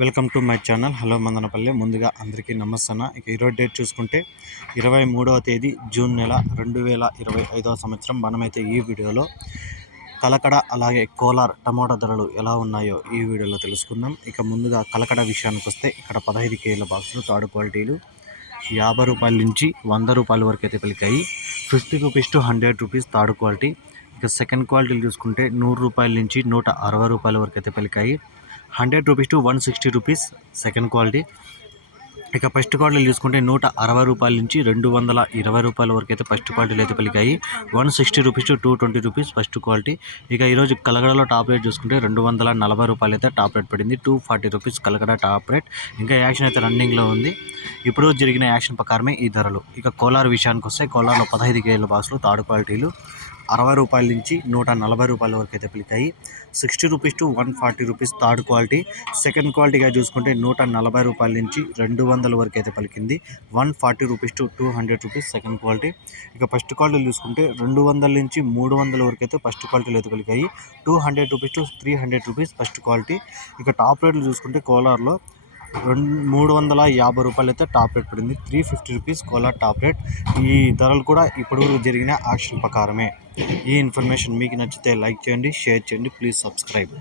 Welcome to my channel. Hello Mandanapalli. ముందుగా అందరికీ నమస్తన ఇక ఈరోజు డేట్ చూసుకుంటే ఇరవై మూడవ తేదీ జూన్ నెల రెండు వేల ఇరవై ఐదవ సంవత్సరం. మనమైతే ఈ వీడియోలో కలకడ అలాగే కోలార్ టమోటా ధరలు ఎలా ఉన్నాయో ఈ వీడియోలో తెలుసుకుందాం. ఇక ముందుగా కలకడ విషయానికి వస్తే ఇక్కడ పదహైదు కేజీల బాక్సులు థర్డ్ క్వాలిటీలు యాభై రూపాయల నుంచి వంద రూపాయల వరకు అయితే పలికాయి. Fifty rupees to hundred rupees third quality. ఇక సెకండ్ క్వాలిటీలు చూసుకుంటే నూరు రూపాయల నుంచి నూట అరవై రూపాయల వరకు అయితే పలికాయి. Hundred rupees to one sixty rupees second quality. ఇక ఫస్ట్ క్వాలిటీలు చూసుకుంటే నూట అరవై రూపాయల నుంచి రెండు వందల ఇరవై రూపాయల వరకు అయితే ఫస్ట్ క్వాలిటీలు అయితే పలికాయి one sixty rupees to two twenty rupees first quality. ఇక ఈరోజు కలగడలో టాప్ రేట్ చూసుకుంటే రెండు వందల నలభై రూపాయలు అయితే టాప్ రేట్ పడింది. Two forty rupees Kalakada top rate. ఇంకా యాక్షన్ అయితే రన్నింగ్లో ఉంది. ఇప్పుడు జరిగిన యాక్షన్ ప్రకారమే ఈ ధరలు. ఇక కోలార్ విషయానికి వస్తే కోలార్లో పదహైదు కేజీల బాక్సులు థర్డ్ క్వాలిటీలు. అరవై రూపాయల నుంచి నూట నలభై రూపాయల వరకు అయితే పలికాయి. Sixty rupees to one forty rupees third quality. Second క్వాలిటీగా చూసుకుంటే నూట నలభై రూపాయల నుంచి రెండు వందల వరకు అయితే పలికింది. One forty rupees to two hundred rupees second quality. ఇక ఫస్ట్ క్వాలిటీ చూసుకుంటే రెండు వందల నుంచి మూడు వందల వరకు అయితే ఫస్ట్ క్వాలిటీలు అయితే పలికాయి. Two hundred rupees to three hundred rupees first quality. ఇక టాప్ రేట్లు చూసుకుంటే కోలార్లో రెండు మూడు వందల యాభై రూపాయలు అయితే టాప్ రేట్ పడింది. త్రీ ఫిఫ్టీ రూపీస్ కోలా టాప్ రేట్. ఈ ధరలు కూడా ఇప్పుడు జరిగిన యాక్షన్ ప్రకారమే. ఈ ఇన్ఫర్మేషన్ మీకు నచ్చితే లైక్ చేయండి షేర్ చేయండి. Please subscribe.